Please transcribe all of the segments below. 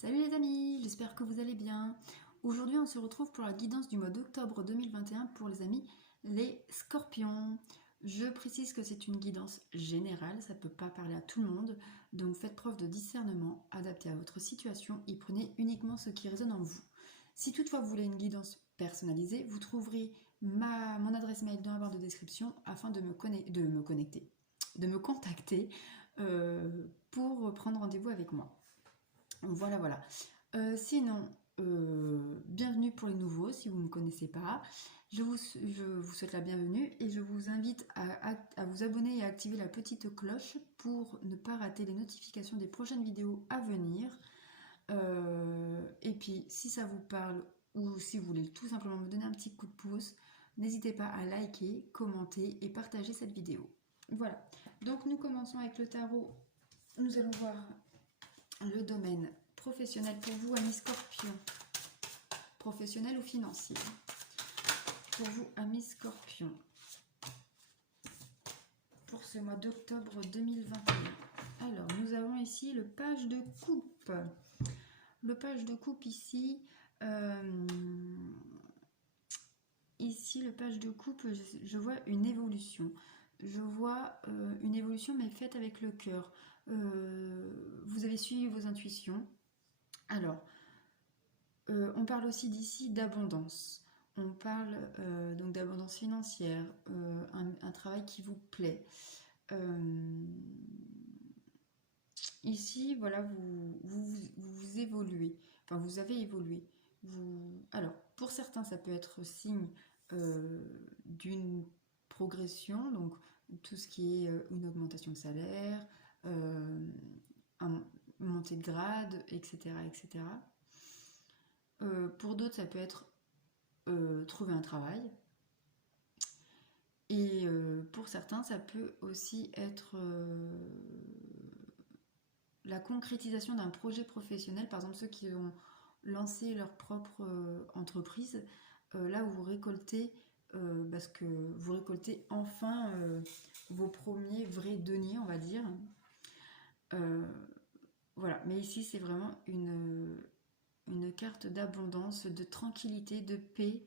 Salut les amis, j'espère que vous allez bien. Aujourd'hui on se retrouve pour la guidance du mois d'octobre 2021 pour les amis les scorpions. Je précise que c'est une guidance générale, ça ne peut pas parler à tout le monde, donc faites preuve de discernement, adapté à votre situation et prenez uniquement ce qui résonne en vous. Si toutefois vous voulez une guidance personnalisée, vous trouverez mon adresse mail dans la barre de description afin de me contacter pour prendre rendez-vous avec moi. Voilà. Sinon, bienvenue pour les nouveaux, si vous ne me connaissez pas. Je vous souhaite la bienvenue et je vous invite à vous abonner et à activer la petite cloche pour ne pas rater les notifications des prochaines vidéos à venir. Et puis, si ça vous parle ou si vous voulez tout simplement me donner un petit coup de pouce, n'hésitez pas à liker, commenter et partager cette vidéo. Voilà, donc nous commençons avec le tarot. Nous allons voir le domaine professionnel pour vous, amis scorpions. Professionnel ou financier. Pour vous, amis scorpions. Pour ce mois d'octobre 2021. Alors, nous avons ici le page de coupe. Le page de coupe ici... Ici, le page de coupe, je vois une évolution. Je vois une évolution, mais faite avec le cœur. Vous avez suivi vos intuitions. Alors, on parle aussi d'ici d'abondance. On parle donc d'abondance financière, un travail qui vous plaît. Ici, voilà, vous évoluez. Enfin, vous avez évolué. Alors, pour certains, ça peut être signe d'une progression, donc tout ce qui est une augmentation de salaire, une montée de grade, etc. etc. Pour d'autres, ça peut être trouver un travail. Et pour certains, ça peut aussi être la concrétisation d'un projet professionnel. Par exemple, ceux qui ont lancé leur propre entreprise, là où vous récoltez, parce que vous récoltez enfin vos premiers vrais deniers, on va dire. Voilà, mais ici, c'est vraiment une carte d'abondance, de tranquillité, de paix.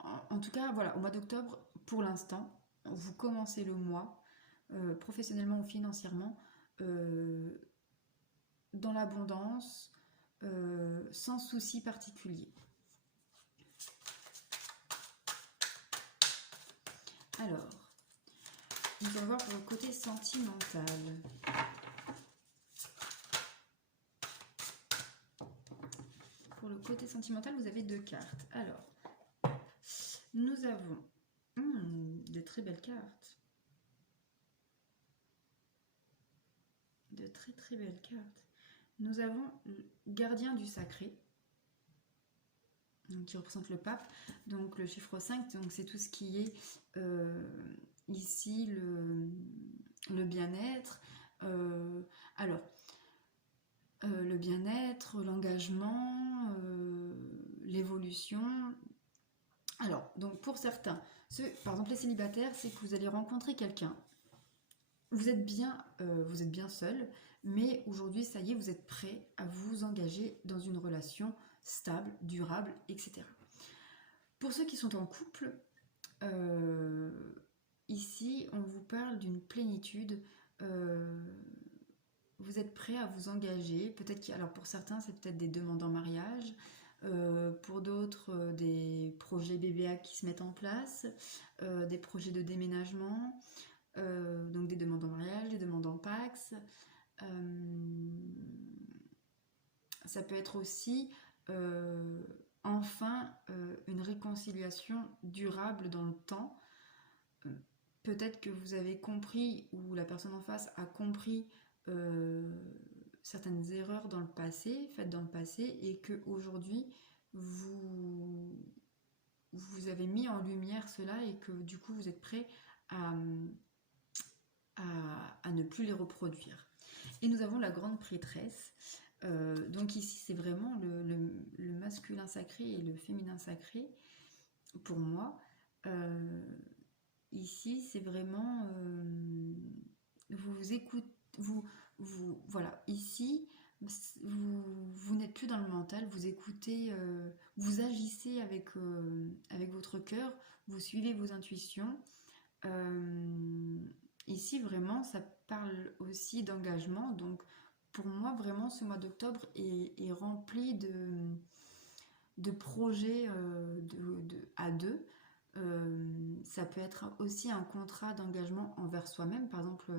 En tout cas, voilà, au mois d'octobre, pour l'instant, vous commencez le mois, professionnellement ou financièrement, dans l'abondance, sans souci particulier. Alors, nous allons voir pour le côté sentimental. Pour le côté sentimental, vous avez deux cartes. Alors, nous avons de très belles cartes. De très belles cartes. Nous avons le gardien du sacré, donc qui représente le pape, donc le chiffre 5, donc c'est tout ce qui est ici le bien-être. Le bien-être, l'engagement, l'évolution. Alors, donc pour certains, par exemple les célibataires, c'est que vous allez rencontrer quelqu'un. Vous êtes bien seul, mais aujourd'hui, ça y est, vous êtes prêt à vous engager dans une relation stable, durable, etc. Pour ceux qui sont en couple, ici, on vous parle d'une plénitude. Vous êtes prêt à vous engager. Peut-être alors pour certains, c'est peut-être des demandes en mariage. Pour d'autres, des projets BBA qui se mettent en place, des projets de déménagement. Donc des demandes en mariage, des demandes en Pacs. Ça peut être aussi enfin une réconciliation durable dans le temps. Peut-être que vous avez compris ou la personne en face a compris certaines erreurs dans le passé, faites dans le passé, et qu'aujourd'hui vous avez mis en lumière cela et que du coup vous êtes prêt à ne plus les reproduire. Et nous avons la grande prêtresse. Donc ici, c'est vraiment le masculin sacré et le féminin sacré, pour moi. Ici, c'est vraiment... vous écoutez, voilà, ici, vous n'êtes plus dans le mental, vous écoutez, vous agissez avec votre cœur, vous suivez vos intuitions. Ici, vraiment, ça parle aussi d'engagement. Donc, pour moi, vraiment, ce mois d'octobre est rempli de projets à deux. Ça peut être aussi un contrat d'engagement envers soi-même, par exemple,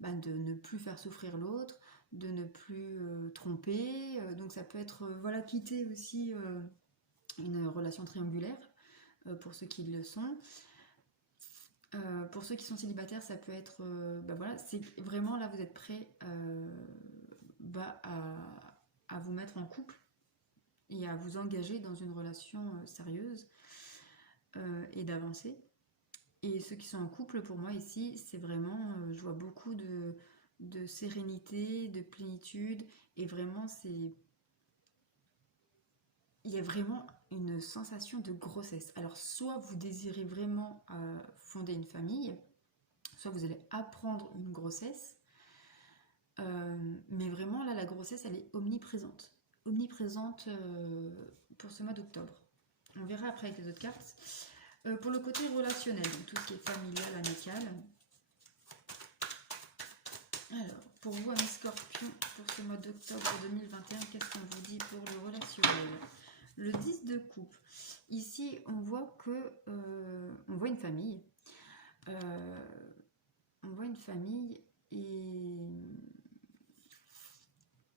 de ne plus faire souffrir l'autre, de ne plus tromper. Donc, ça peut être, voilà, quitter aussi une relation triangulaire pour ceux qui le sont. Pour ceux qui sont célibataires, ça peut être, voilà, c'est vraiment là, vous êtes prêts à vous mettre en couple et à vous engager dans une relation sérieuse et d'avancer. Et ceux qui sont en couple, pour moi ici, c'est vraiment, je vois beaucoup de sérénité, de plénitude, et vraiment, il y a vraiment une sensation de grossesse. Alors, soit vous désirez vraiment fonder une famille, soit vous allez apprendre une grossesse, mais vraiment là la grossesse elle est omniprésente. Omniprésente pour ce mois d'octobre. On verra après avec les autres cartes. Pour le côté relationnel, donc tout ce qui est familial, amical. Alors, pour vous, amis Scorpion, pour ce mois d'octobre 2021, qu'est-ce qu'on vous dit pour le relationnel? Le 10 de coupe. Ici, on voit on voit une famille. On voit une famille et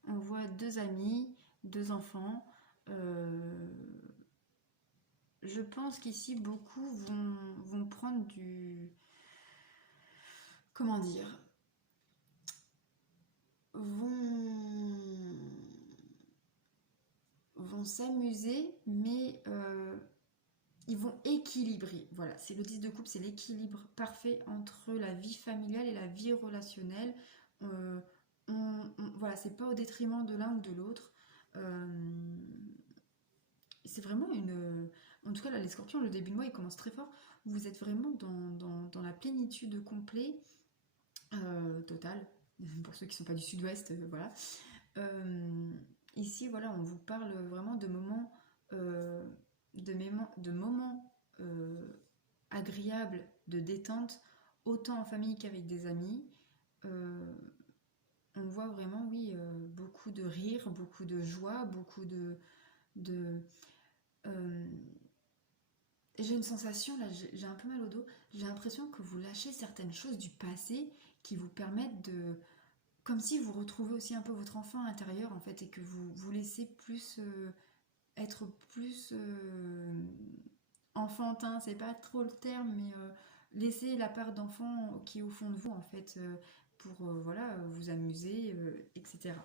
on voit deux amis, deux enfants. Je pense qu'ici, beaucoup vont prendre du... Comment dire? Vont s'amuser, mais ils vont équilibrer. Voilà, c'est le 10 de coupe, c'est l'équilibre parfait entre la vie familiale et la vie relationnelle. Voilà, c'est pas au détriment de l'un ou de l'autre. C'est vraiment une... En tout cas, là, les scorpions, le début de mois, il commence très fort. Vous êtes vraiment dans la plénitude complète, totale, pour ceux qui ne sont pas du sud-ouest, voilà. Ici, voilà, on vous parle vraiment de moments, de moments agréables, de détente, autant en famille qu'avec des amis. On voit vraiment, oui, beaucoup de rire, beaucoup de joie, beaucoup de j'ai une sensation, là, j'ai un peu mal au dos, j'ai l'impression que vous lâchez certaines choses du passé qui vous permettent de... Comme si vous retrouvez aussi un peu votre enfant intérieur, en fait, et que vous vous laissez plus... être plus enfantin, c'est pas trop le terme, mais laisser la part d'enfant qui est au fond de vous, en fait, pour, voilà, vous amuser, etc.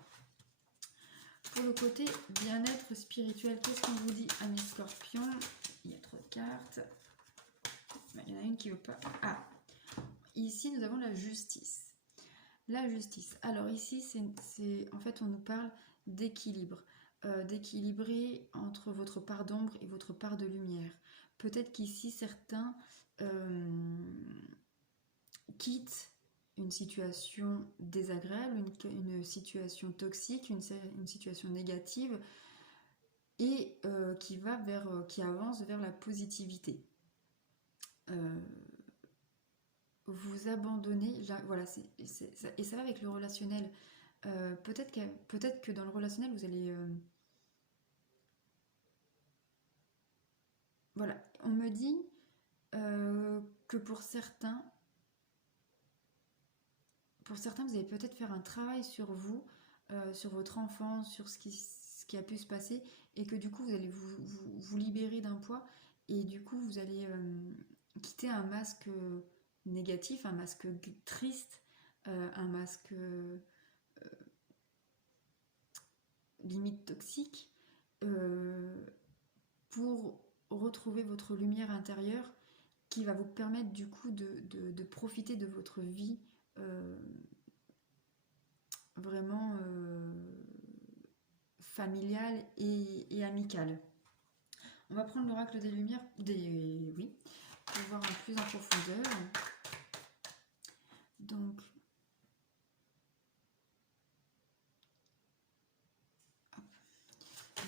Pour le côté bien-être spirituel, qu'est-ce qu'on vous dit, amis scorpions? Il y a trop de cartes. Il y en a une qui veut pas... Ah, ici nous avons la justice. La justice. Alors ici, en fait, on nous parle d'équilibre. D'équilibrer entre votre part d'ombre et votre part de lumière. Peut-être qu'ici, certains quittent une situation désagréable, une situation toxique, une situation négative, et qui avance vers la positivité. Vous abandonnez, voilà, et ça va avec le relationnel. Peut-être que dans le relationnel, vous allez... voilà, on me dit que pour certains, vous allez peut-être faire un travail sur vous, sur votre enfance, sur ce qui a pu se passer, et que du coup, vous allez vous libérer d'un poids, et du coup, vous allez quitter un masque négatif, un masque triste, un masque limite toxique, pour retrouver votre lumière intérieure qui va vous permettre du coup de profiter de votre vie vraiment familiale et amicale. On va prendre l'oracle des lumières, oui, pour voir un plus en profondeur. Donc,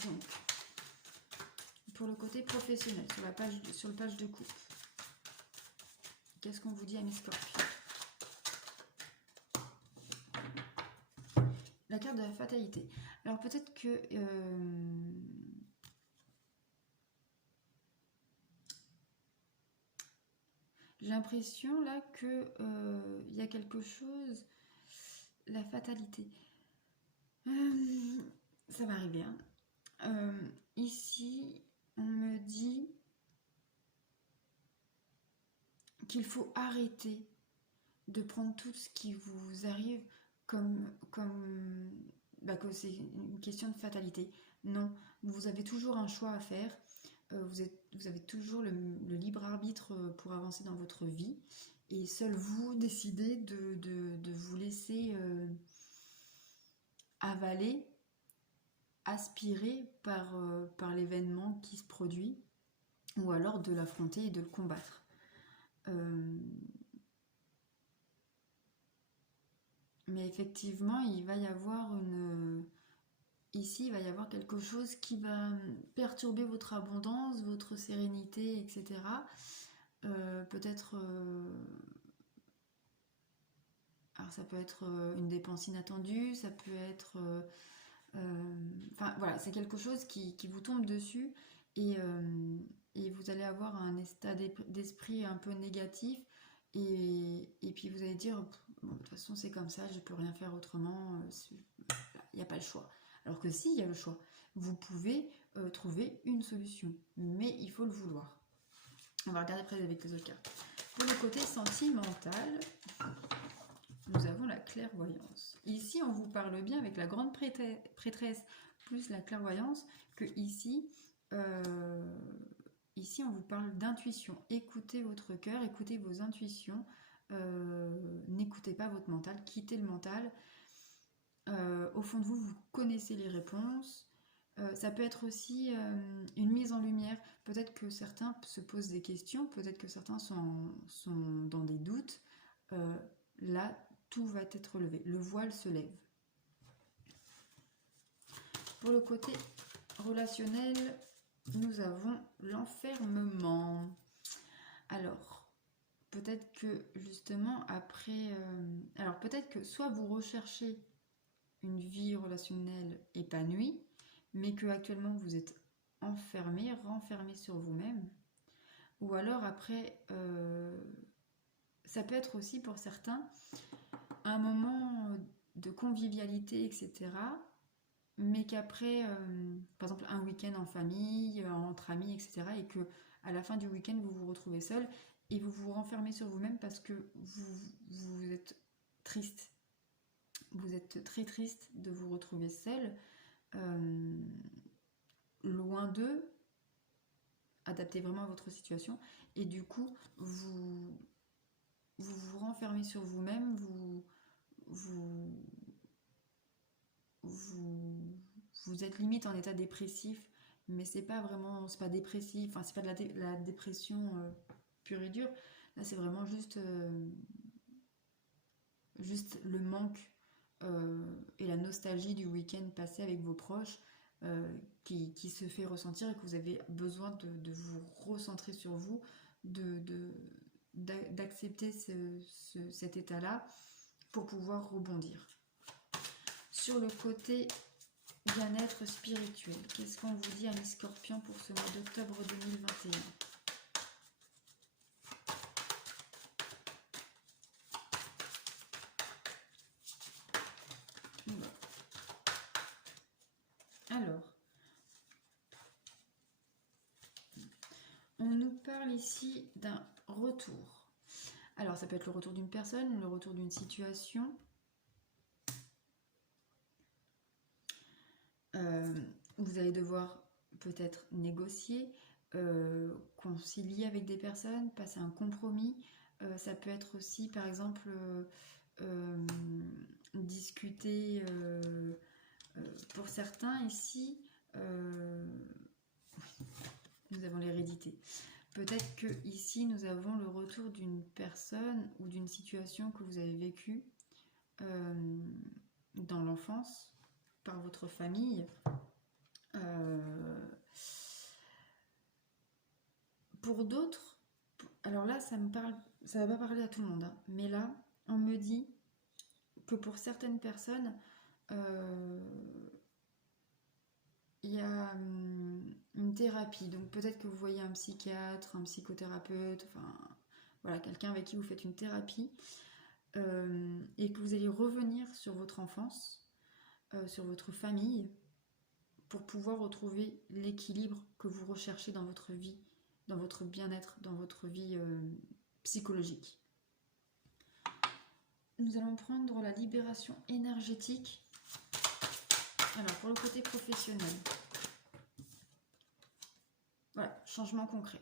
Donc, pour le côté professionnel, sur le page de coupe, qu'est-ce qu'on vous dit, amis Scorpions? La carte de la fatalité. Alors peut-être que j'ai l'impression là que il y a quelque chose, la fatalité. Ça va arriver. Hein. Ici, on me dit qu'il faut arrêter de prendre tout ce qui vous arrive que c'est une question de fatalité. Non, vous avez toujours un choix à faire. Vous avez toujours le libre arbitre pour avancer dans votre vie. Et seul vous décidez de vous laisser avaler, aspirer par l'événement qui se produit, ou alors de l'affronter et de le combattre. Mais effectivement, il va y avoir ici, il va y avoir quelque chose qui va perturber votre abondance, votre sérénité, etc. Peut-être... alors ça peut être une dépense inattendue, ça peut être... Enfin voilà, c'est quelque chose qui vous tombe dessus et vous allez avoir un état d'esprit un peu négatif et puis vous allez dire, bon, de toute façon c'est comme ça, je peux rien faire autrement, il n'y a pas le choix. Alors que si, il y a le choix. Vous pouvez trouver une solution, mais il faut le vouloir. On va regarder après avec les autres cartes. Pour le côté sentimental, nous avons la clairvoyance. Ici, on vous parle bien avec la grande prêtresse plus la clairvoyance, que ici, ici on vous parle d'intuition. Écoutez votre cœur, écoutez vos intuitions, n'écoutez pas votre mental, quittez le mental. Au fond de vous, vous connaissez les réponses. Ça peut être aussi une mise en lumière. Peut-être que certains se posent des questions, peut-être que certains sont dans des doutes. Là, tout va être levé. Le voile se lève. Pour le côté relationnel, nous avons l'enfermement. Alors, peut-être que justement après... alors peut-être que soit vous recherchez une vie relationnelle épanouie, mais que actuellement vous êtes enfermé, renfermé sur vous-même. Ou alors après, ça peut être aussi pour certains un moment de convivialité, etc. Mais qu'après, par exemple un week-end en famille, entre amis, etc. Et que à la fin du week-end, vous vous retrouvez seul et vous vous renfermez sur vous-même parce que vous êtes triste. Vous êtes très triste de vous retrouver seul, loin d'eux, adapté vraiment à votre situation. Et du coup, vous renfermez sur vous-même, vous êtes limite en état dépressif, mais c'est pas dépressif, enfin c'est pas de la dépression pure et dure. Là c'est vraiment juste le manque et la nostalgie du week-end passé avec vos proches qui se fait ressentir et que vous avez besoin de vous recentrer sur vous, d'accepter cet état-là pour pouvoir rebondir. Sur le côté bien-être spirituel, qu'est-ce qu'on vous dit, amis Scorpions, pour ce mois d'octobre 2021 ? Alors, on nous parle ici d'un retour. Alors, ça peut être le retour d'une personne, le retour d'une situation. Vous allez devoir peut-être négocier, concilier avec des personnes, passer un compromis. Ça peut être aussi, par exemple, discuter pour certains ici. Nous avons l'hérédité. Peut-être que ici nous avons le retour d'une personne ou d'une situation que vous avez vécue dans l'enfance par votre famille. Euh, pour d'autres, alors là, ça va pas parler à tout le monde, hein, mais là, on me dit que pour certaines personnes, euh, il y a une thérapie. Donc peut-être que vous voyez un psychiatre, un psychothérapeute, enfin voilà, quelqu'un avec qui vous faites une thérapie et que vous allez revenir sur votre enfance, sur votre famille, pour pouvoir retrouver l'équilibre que vous recherchez dans votre vie, dans votre bien-être, dans votre vie psychologique. Nous allons prendre la libération énergétique. Alors, pour le côté professionnel, voilà, changement concret.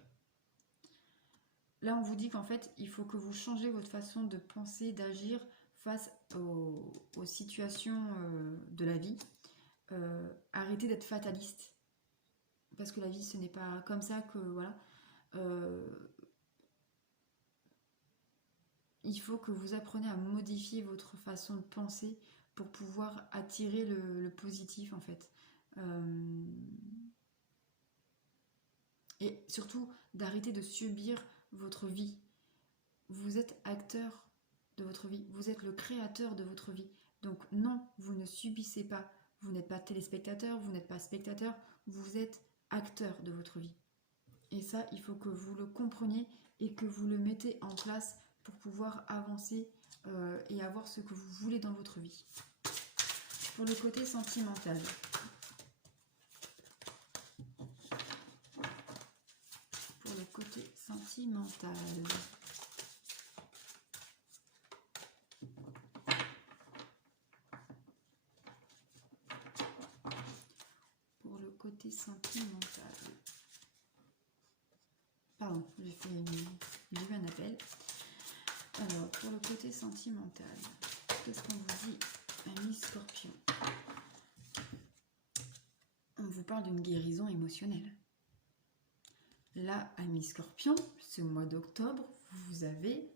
Là, on vous dit qu'en fait, il faut que vous changez votre façon de penser, d'agir face aux situations de la vie. Arrêtez d'être fataliste. Parce que la vie, ce n'est pas comme ça que, voilà. Il faut que vous appreniez à modifier votre façon de penser pour pouvoir attirer le positif, en fait. Et surtout, d'arrêter de subir votre vie. Vous êtes acteur de votre vie. Vous êtes le créateur de votre vie. Donc non, vous ne subissez pas. Vous n'êtes pas téléspectateur, vous n'êtes pas spectateur. Vous êtes acteur de votre vie. Et ça, il faut que vous le compreniez et que vous le mettez en place pour pouvoir avancer et avoir ce que vous voulez dans votre vie. Pour le côté sentimental. Pour le côté sentimental. Pour le côté sentimental. Pardon, j'ai eu un appel. Alors, pour le côté sentimental, qu'est-ce qu'on vous dit, ami Scorpion? On vous parle d'une guérison émotionnelle. Là, ami Scorpion, ce mois d'octobre, vous avez...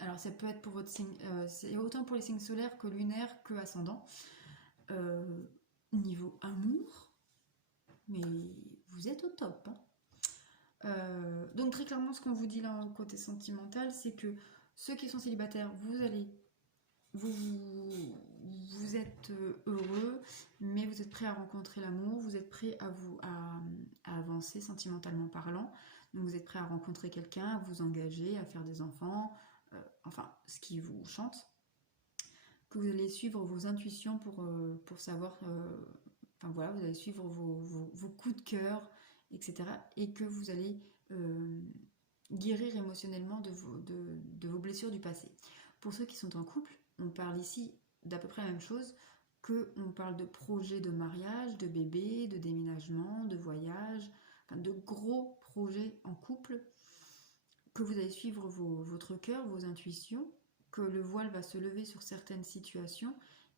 alors, ça peut être pour votre signe... c'est autant pour les signes solaires que lunaires que ascendants. Niveau amour, mais vous êtes au top, hein. Donc très clairement, ce qu'on vous dit là côté sentimental, c'est que ceux qui sont célibataires, vous êtes heureux, mais vous êtes prêt à rencontrer l'amour, vous êtes prêt à avancer sentimentalement parlant, donc vous êtes prêt à rencontrer quelqu'un, à vous engager, à faire des enfants, enfin ce qui vous chante, que vous allez suivre vos intuitions pour savoir, enfin voilà, vous allez suivre vos coups de cœur, etc. Et que vous allez guérir émotionnellement de vos blessures du passé. Pour ceux qui sont en couple, on parle ici d'à peu près la même chose, qu'on parle de projets de mariage, de bébé, de déménagement, de voyage, enfin de gros projets en couple, que vous allez suivre votre cœur, vos intuitions, que le voile va se lever sur certaines situations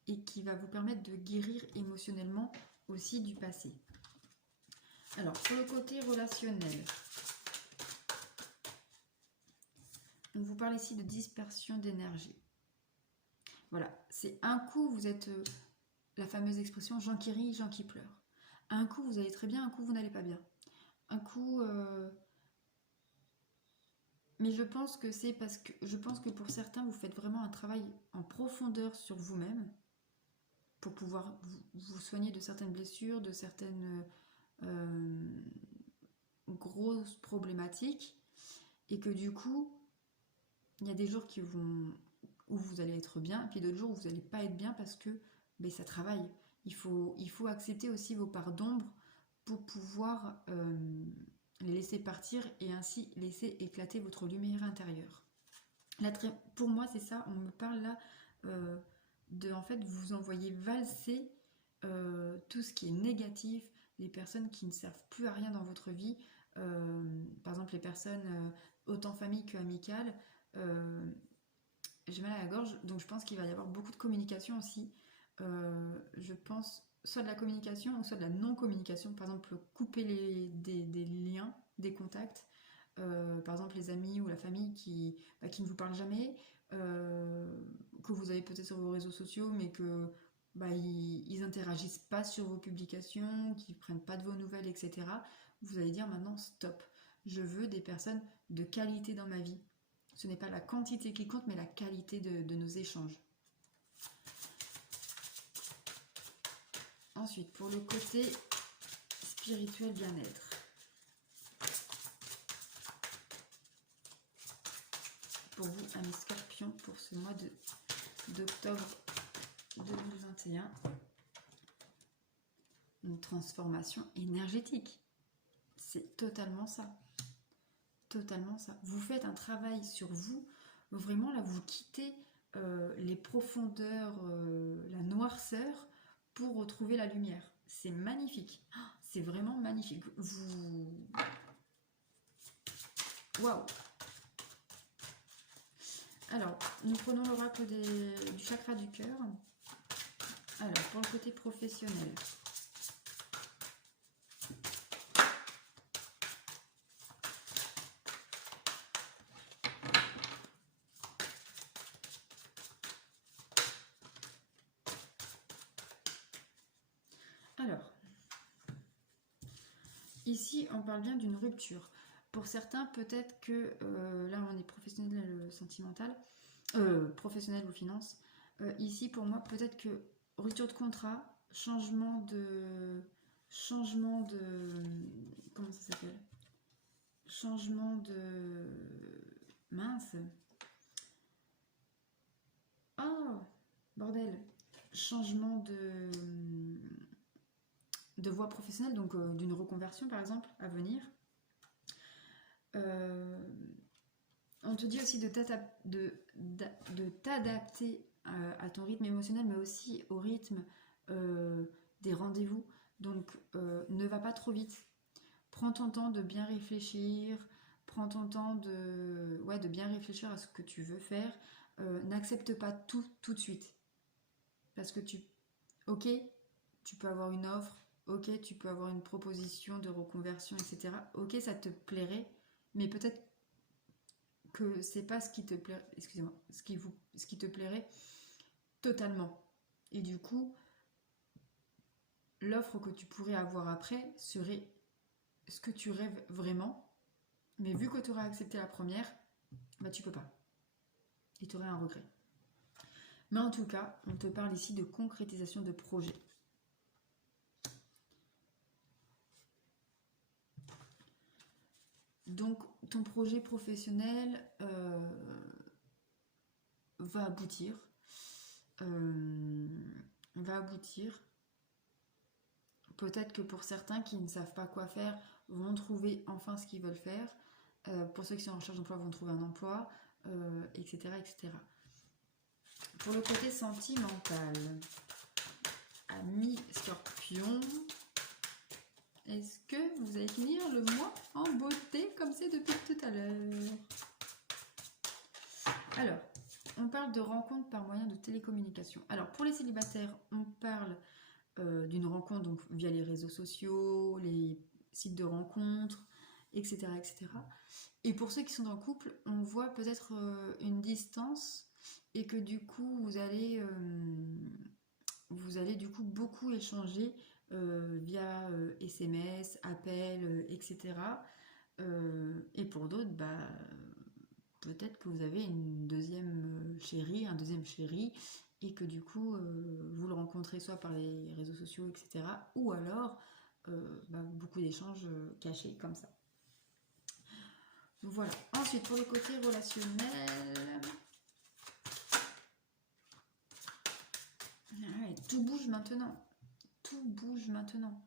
et qui va vous permettre de guérir émotionnellement aussi du passé. Alors, pour le côté relationnel, on vous parle ici de dispersion d'énergie. Voilà, c'est un coup, vous êtes la fameuse expression « Jean qui rit, Jean qui pleure ». Un coup, vous allez très bien, un coup, vous n'allez pas bien. Un coup... Mais je pense que c'est parce que... Je pense que pour certains, vous faites vraiment un travail en profondeur sur vous-même pour pouvoir vous soigner de certaines blessures, de certaines... grosses problématiques, et que du coup il y a des jours où vous allez être bien, et puis d'autres jours où vous n'allez pas être bien parce que ça travaille. Il faut accepter aussi vos parts d'ombre pour pouvoir les laisser partir et ainsi laisser éclater votre lumière intérieure. Là, pour moi c'est ça, on me parle là de en fait vous envoyer valser tout ce qui est négatif, les personnes qui ne servent plus à rien dans votre vie, par exemple les personnes autant famille que amicales. J'ai mal à la gorge, donc je pense qu'il va y avoir beaucoup de communication aussi. Je pense soit de la communication ou soit de la non-communication. Par exemple, couper des liens, des contacts. Par exemple, les amis ou la famille qui ne vous parlent jamais, que vous avez peut-être sur vos réseaux sociaux, mais que bah, ils interagissent pas sur vos publications, qu'ils prennent pas de vos nouvelles, etc. Vous allez dire maintenant stop. Je veux des personnes de qualité dans ma vie. Ce n'est pas la quantité qui compte, mais la qualité de nos échanges. Ensuite, pour le côté spirituel bien-être. Pour vous, amis scorpions, pour ce mois d'octobre 2021. Une transformation énergétique. C'est totalement ça. Totalement ça. Vous faites un travail sur vous. Vraiment, là, vous quittez les profondeurs, la noirceur pour retrouver la lumière. C'est magnifique. C'est vraiment magnifique. Vous... Waouh! Alors, nous prenons l'oracle du chakra du cœur. Alors, pour le côté professionnel. Alors, ici, on parle bien d'une rupture. Pour certains, peut-être que, là on est professionnel sentimental, professionnel ou finance. Ici, pour moi, peut-être que rupture de contrat, changement de... Comment ça s'appelle? Changement de... Mince. Oh, bordel. Changement de voie professionnelle, donc d'une reconversion par exemple à venir. On te dit aussi de t'adapter à ton rythme émotionnel, mais aussi au rythme des rendez-vous. Donc, ne va pas trop vite. Prends ton temps de bien réfléchir. Prends ton temps de bien réfléchir à ce que tu veux faire. N'accepte pas tout de suite. Parce que ok, tu peux avoir une offre. Ok, tu peux avoir une proposition de reconversion, etc. Ok, ça te plairait. Mais peut-être que c'est pas ce qui te plairait, excusez-moi, ce qui te plairait totalement. Et du coup, l'offre que tu pourrais avoir après serait ce que tu rêves vraiment. Mais vu que tu auras accepté la première, bah tu peux pas. Et tu aurais un regret. Mais en tout cas, on te parle ici de concrétisation de projet. Donc, ton projet professionnel va aboutir. Peut-être que pour certains qui ne savent pas quoi faire, vont trouver enfin ce qu'ils veulent faire. Pour ceux qui sont en recherche d'emploi, vont trouver un emploi, etc., etc. Pour le côté sentimental, amis scorpions, est-ce que vous allez finir le mois en beauté comme c'est depuis tout à l'heure? Alors, on parle de rencontres par moyen de télécommunication. Alors, pour les célibataires, on parle d'une rencontre donc, via les réseaux sociaux, les sites de rencontres, etc., etc. Et pour ceux qui sont en couple, on voit peut-être une distance et que du coup, vous allez du coup beaucoup échanger via SMS, appels, etc. Et pour d'autres, bah, peut-être que vous avez une deuxième chérie, un deuxième chéri, et que du coup, vous le rencontrez soit par les réseaux sociaux, etc. Ou alors, bah, beaucoup d'échanges cachés comme ça. Voilà. Ensuite, pour le côté relationnel... Ouais, tout bouge maintenant. Tout bouge maintenant.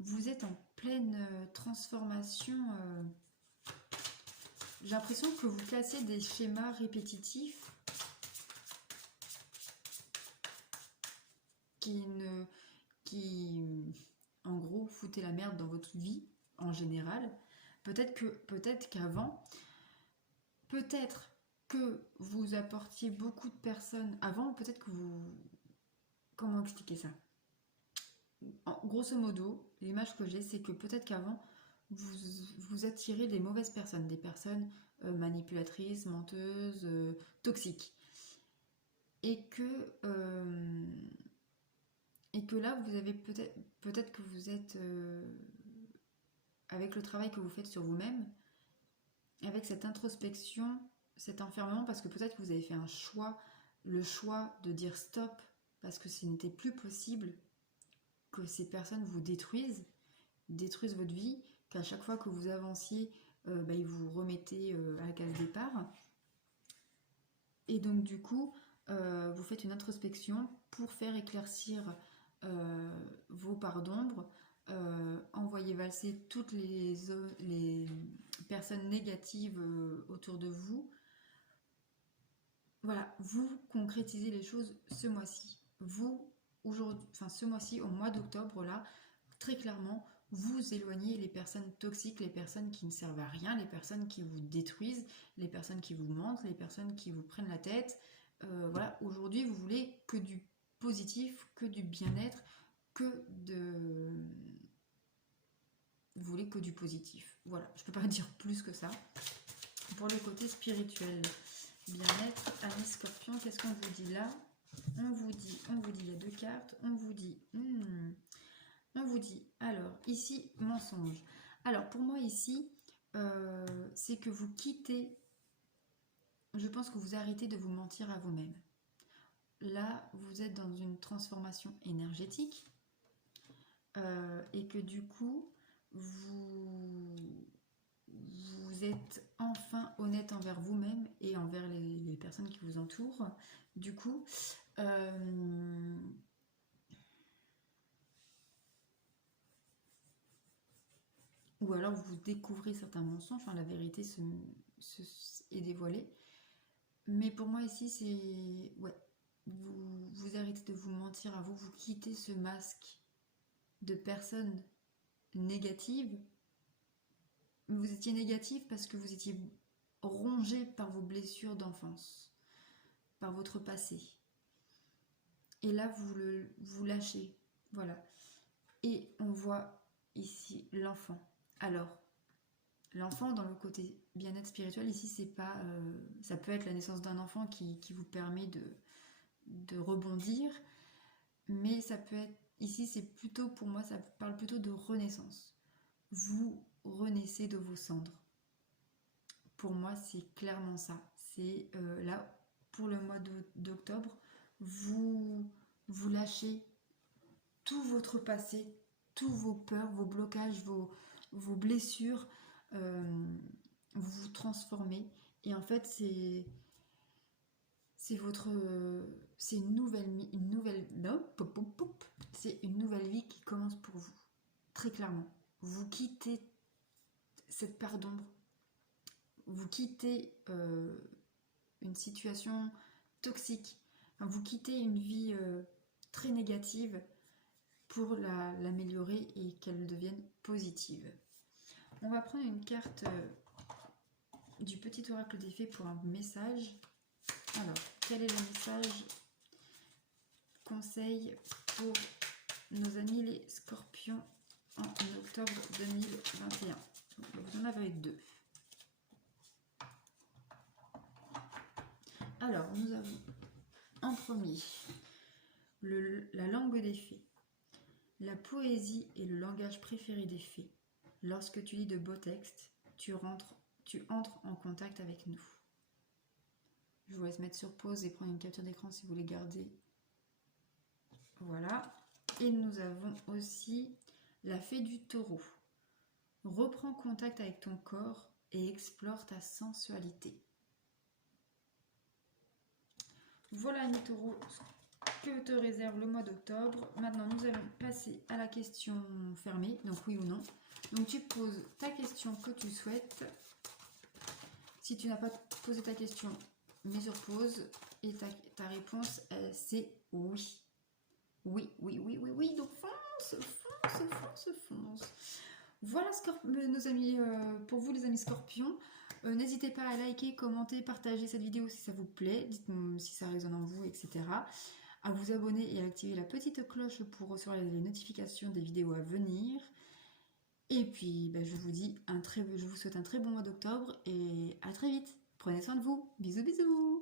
Vous êtes en pleine transformation. J'ai l'impression que vous cassez des schémas répétitifs qui en gros, foutaient la merde dans votre vie en général. Peut-être qu'avant, peut-être que vous apportiez beaucoup de personnes. Avant, peut-être que vous... Comment expliquer ça? Grosso modo, l'image que j'ai, c'est que peut-être qu'avant, vous attirez des mauvaises personnes, des personnes manipulatrices, menteuses, toxiques. Et que que là, vous avez peut-être que vous êtes, avec le travail que vous faites sur vous-même, avec cette introspection, cet enfermement, parce que peut-être que vous avez fait un choix, le choix de dire stop, parce que ce n'était plus possible que ces personnes vous détruisent votre vie, qu'à chaque fois que vous avanciez, ils vous remettaient à la case départ. Et donc du coup, vous faites une introspection pour faire éclaircir vos parts d'ombre, envoyer valser toutes les personnes négatives autour de vous. Voilà, vous concrétisez les choses ce mois-ci. Vous, aujourd'hui, enfin ce mois-ci, au mois d'octobre, là, très clairement, vous éloignez les personnes toxiques, les personnes qui ne servent à rien, les personnes qui vous détruisent, les personnes qui vous mentent, les personnes qui vous prennent la tête. Voilà, aujourd'hui, vous voulez que du positif, que du bien-être, vous voulez que du positif. Voilà, je peux pas dire plus que ça. Pour le côté spirituel, bien-être, amis scorpion, qu'est-ce qu'on vous dit là? On vous dit, il y a 2 cartes, on vous dit, alors, ici, mensonge. Alors, pour moi, ici, c'est que vous quittez, je pense que vous arrêtez de vous mentir à vous-même. Là, vous êtes dans une transformation énergétique et que du coup, vous êtes enfin honnête envers vous-même et envers les personnes qui vous entourent. Du coup, ou alors vous découvrez certains mensonges, enfin, la vérité est dévoilée. Mais pour moi ici, c'est... Ouais, vous arrêtez de vous mentir à vous, vous quittez ce masque de personnes négatives. Vous étiez négatif parce que vous étiez rongé par vos blessures d'enfance, par votre passé. Et là, vous lâchez. Voilà. Et on voit ici l'enfant. Alors, l'enfant, dans le côté bien-être spirituel, ici, c'est pas, ça peut être la naissance d'un enfant qui vous permet de rebondir, mais ça peut être, ici, c'est plutôt, pour moi, ça parle plutôt de renaissance. Vous renaissez de vos cendres. Pour moi, c'est clairement ça. C'est là, pour le mois d'octobre, vous lâchez tout votre passé, tous vos peurs, vos blocages, vos blessures, vous vous transformez. Et en fait, c'est une nouvelle vie qui commence pour vous. Très clairement. Vous quittez cette part d'ombre. Vous quittez une situation toxique. Enfin, vous quittez une vie très négative pour l'améliorer et qu'elle devienne positive. On va prendre une carte du petit oracle des fées pour un message. Alors, quel est le message conseil pour nos amis les scorpions en octobre 2021? Vous en avez 2. Alors, nous avons en premier la langue des fées. La poésie est le langage préféré des fées. Lorsque tu lis de beaux textes, tu entres en contact avec nous. Je vous laisse mettre sur pause et prendre une capture d'écran si vous voulez garder. Voilà. Et nous avons aussi la fée du taureau. Reprends contact avec ton corps et explore ta sensualité. Voilà, mes taureaux, que te réserve le mois d'octobre. Maintenant, nous allons passer à la question fermée, donc oui ou non. Donc, tu poses ta question que tu souhaites. Si tu n'as pas posé ta question, mets sur pause. Et ta réponse, c'est oui. Oui. Donc, fonce. Voilà, nos amis, pour vous, les amis scorpions. N'hésitez pas à liker, commenter, partager cette vidéo si ça vous plaît. Dites-moi si ça résonne en vous, etc. À vous abonner et à activer la petite cloche pour recevoir les notifications des vidéos à venir. Et puis, je vous souhaite un très bon mois d'octobre et à très vite. Prenez soin de vous. Bisous.